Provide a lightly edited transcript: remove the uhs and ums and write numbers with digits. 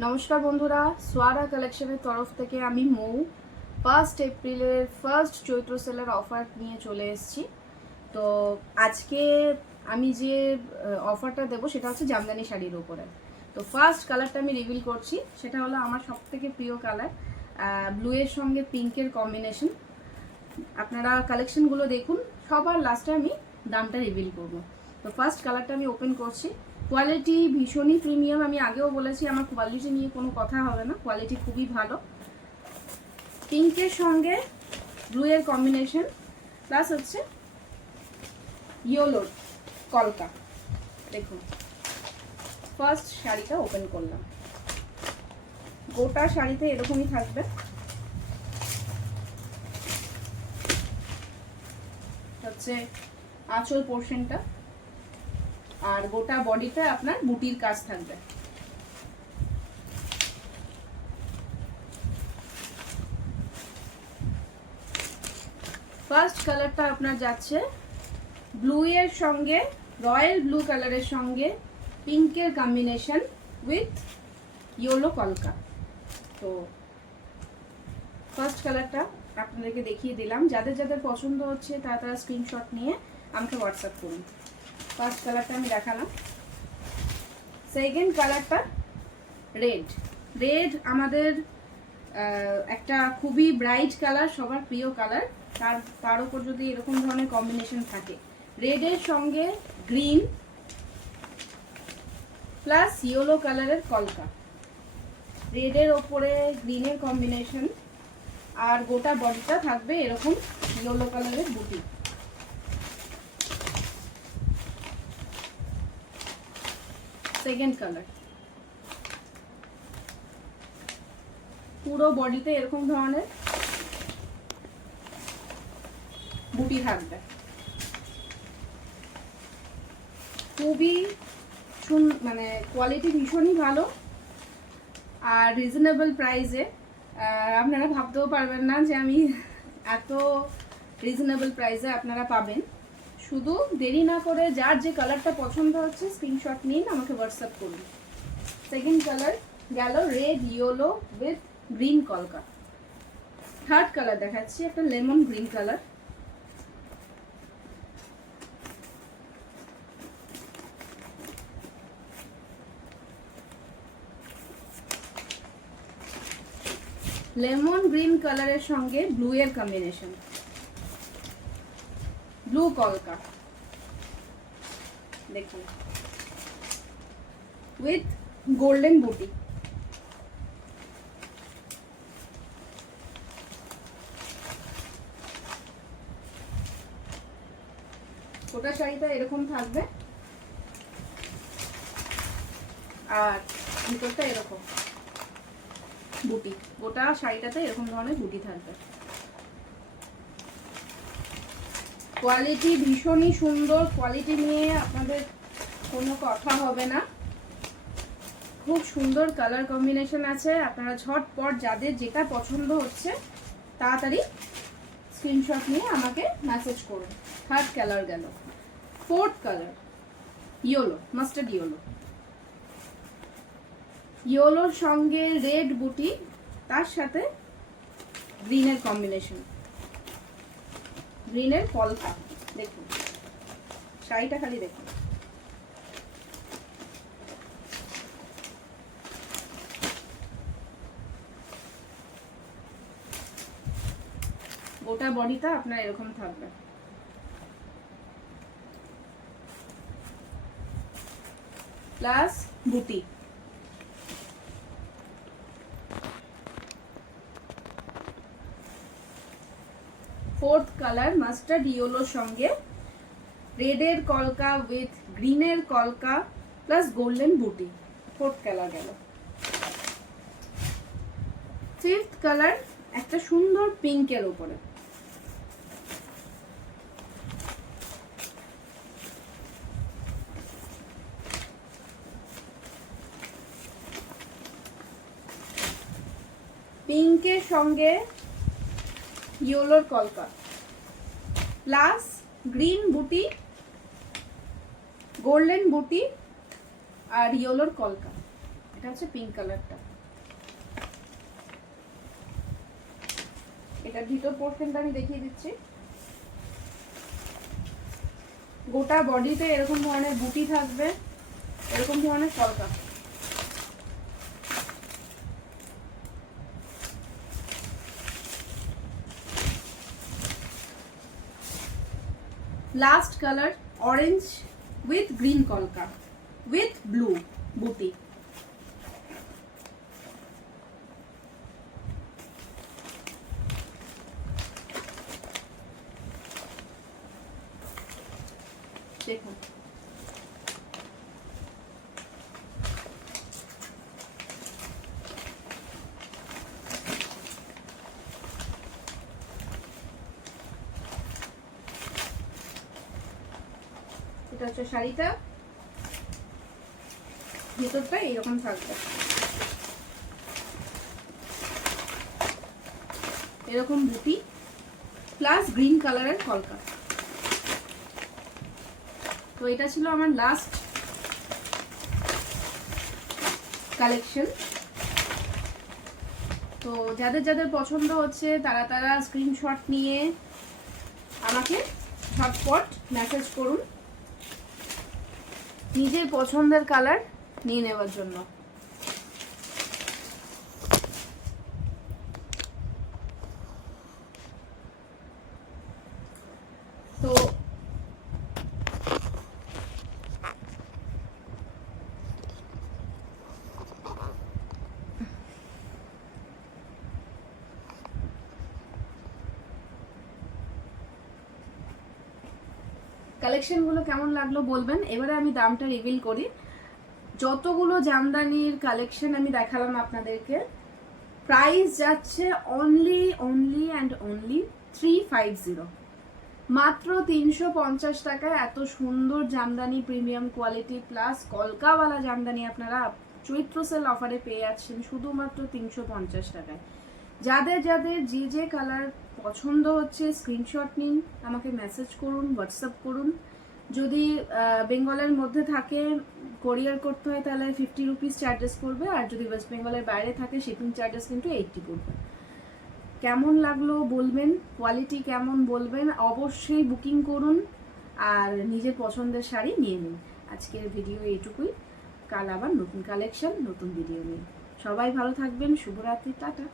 নমস্কার বন্ধুরা, সোয়ারা কালেকশনের তরফ থেকে আমি মৌ 1 এপ্রিলের ফার্স্ট চৈত্র সেলের অফার নিয়ে চলে এসেছি। তো আজকে আমি যে অফারটা দেবো সেটা হচ্ছে জামদানি শাড়ির উপরে। তো ফার্স্ট কালারটা আমি রিভিল করছি, সেটা হলো আমার সবথেকে প্রিয় কালার, ব্লু এর সঙ্গে পিঙ্কের কম্বিনেশন। আপনারা কালেকশনগুলো দেখুন, সবার লাস্টে আমি দামটা রিভিল করব। তো ফার্স্ট কালারটা আমি ওপেন করছি। কোয়ালিটি ভীষণই প্রিমিয়াম, আমি আগেও বলেছি আমার কোয়ালিটি নিয়ে কোনো কথা হবে না, কোয়ালিটি খুবই ভালো। পিঙ্কের সঙ্গে ব্লু এর কম্বিনেশন, প্লাস হচ্ছে ইয়েলোর কলকা। দেখুন, ফার্স্ট শাড়িটা ওপেন করলাম, গোটা শাড়িতে এরকমই থাকবে। হচ্ছে আঁচল পোর্শনটা, আর গোটা বডিটা আপনার বুটির কাজ থাকবে। ফার্স্ট কালারটা আপনার যাচ্ছে ব্লু এর সঙ্গে, রয়্যাল ব্লু কালারের সঙ্গে পিঙ্কের কম্বিনেশন উইথ ইয়েলো কলকা। তো ফার্স্ট কালারটা আপনাদেরকে দেখিয়ে দিলাম, যাদের যাদের পছন্দ হচ্ছে তারা স্ক্রিনশট নিয়ে আমাকে হোয়াটসঅ্যাপ করুন। ফার্স্ট কালারটা আমি দেখালাম। সেকেন্ড কালারটা রেড। রেড আমাদের একটা খুবই ব্রাইট কালার, সবার প্রিয় কালার। তার উপর যদি এরকম ধরনের কম্বিনেশন থাকে, রেডের সঙ্গে গ্রিন প্লাস ইয়েলো কালারের কলকা, রেডের ওপরে গ্রিনের কম্বিনেশন, আর গোটা বডিটা থাকবে এরকম ইয়েলো কালারের বুটি। সেকেন্ড কালার, পুরো বডিতে এরকম ধরনের বুটি থাকবে। খুবই মানে কোয়ালিটি ভীষণই ভালো আর রিজনেবল প্রাইসে। আপনারা ভাবতেও পারবেন না যে আমি এত রিজনেবল প্রাইসে আপনারা পাবেন। শুধু দেরি না করে যার যে কালারটা পছন্দ হচ্ছে স্ক্রিনশট নিন, আমাকে হোয়াটসঅ্যাপ করুন। সেকেন্ড কালার গেল রেড ইয়েলো উইথ গ্রিন কলকা। থার্ড কালার দেখাচ্ছি, একটা lemon green colour. Lemon green কালারের সঙ্গে ব্লু এর কম্বিনেশন, ব্লু কলকা দেখুন উইথ গোল্ডেন বুটি। গোটা শাড়িটা এরকম থাকবে আর ভিতরটা এরকম বুটি, গোটা শাড়িটাতে এরকম ধরনের বুটি থাকবে। কোয়ালিটি ভীষণই সুন্দর, কোয়ালিটি নিয়ে আপনাদের কোনো কথা হবে না। খুব সুন্দর কালার কম্বিনেশন আছে। আপনারা ঝটপট যাদের যেটা পছন্দ হচ্ছে তাড়াতাড়ি স্ক্রিনশট নিয়ে আমাকে মেসেজ করুন। থার্ড কালার গেল। Fourth colour yellow, mustard yellow. ইয়েলোর সঙ্গে রেড বুটি, তার সাথে গ্রিনের কম্বিনেশন, গ্রিনের কলকা। দেখুন শাড়িটা খালি দেখুন, গোটা বডিটা আপনার এরকম থাকবে। প্লাস বুটি। ফোর্থ কালার মাস্টার্ড ইয়েলোর সঙ্গে রেডের কলকা উইথ গ্রিনের কলকা প্লাস গোল্ডেন বুটি। ফোর্থ কালার গেল। ফিফথ কালার একটা সুন্দর পিঙ্কের উপরে, পিঙ্কের সঙ্গে ইয়েলোর কলকা প্লাস গ্রিন বুটি, গোল্ডেন বুটি আর ইয়েলোর কলকা। এটা হচ্ছে পিঙ্ক কালারটা। এটার ভিতর পোর্শনটা আমি দেখিয়ে দিচ্ছি। গোটা বডিতে এরকম ধরনের বুটি থাকবে, এরকম ধরনের কলকা। Last colour orange with green কলকা উইথ ব্লু বুটি। দেখুন এটা হচ্ছে শাড়িটা, ভিতরটা এইরকম থাকবে, এরকম বুটি প্লাস গ্রিন কালারের কলকা। তো এটা ছিল আমার লাস্ট কালেকশন। তো যাদের যাদের পছন্দ হচ্ছে তারা তারা স্ক্রিনশট নিয়ে আমাকে ঝটপট মেসেজ করুন নিজের পছন্দের কালার নিয়ে নেওয়ার জন্য। তো কালেকশনগুলো কেমন লাগলো বলবেন। এবারে আমি দামটা রিভিল করি। যতগুলো জামদানির কালেকশন আমি দেখালাম আপনাদেরকে, প্রাইস যাচ্ছে অনলি অ্যান্ড অনলি 350, মাত্র 350 টাকায় এত সুন্দর জামদানি, প্রিমিয়াম কোয়ালিটি প্লাস কলকাওয়ালা জামদানি আপনারা চৈত্র সেল অফারে পেয়ে যাচ্ছেন শুধুমাত্র 350 টাকায়। যাদের যাদের যে যে কালার পছন্দ হচ্ছে স্ক্রিনশট নিন, আমাকে মেসেজ করুন, হোয়াটসঅ্যাপ করুন। যদি বেঙ্গলের মধ্যে থাকে কোরিয়ার করতে হয় তাহলে 50 রুপিস চার্জেস পড়বে, আর যদি ওয়েস্ট বেঙ্গলের বাইরে থাকে শিপিং চার্জেস কিন্তু 80 পড়বে। কেমন লাগলো বলবেন, কোয়ালিটি কেমন বলবেন, অবশ্যই বুকিং করুন আর নিজের পছন্দের শাড়ি নিয়ে নিন। আজকের ভিডিও এইটুকুই, কাল আবার নতুন কালেকশন নতুন ভিডিও নিয়ে। সবাই ভালো থাকবেন, শুভরাত্রি, টাটা।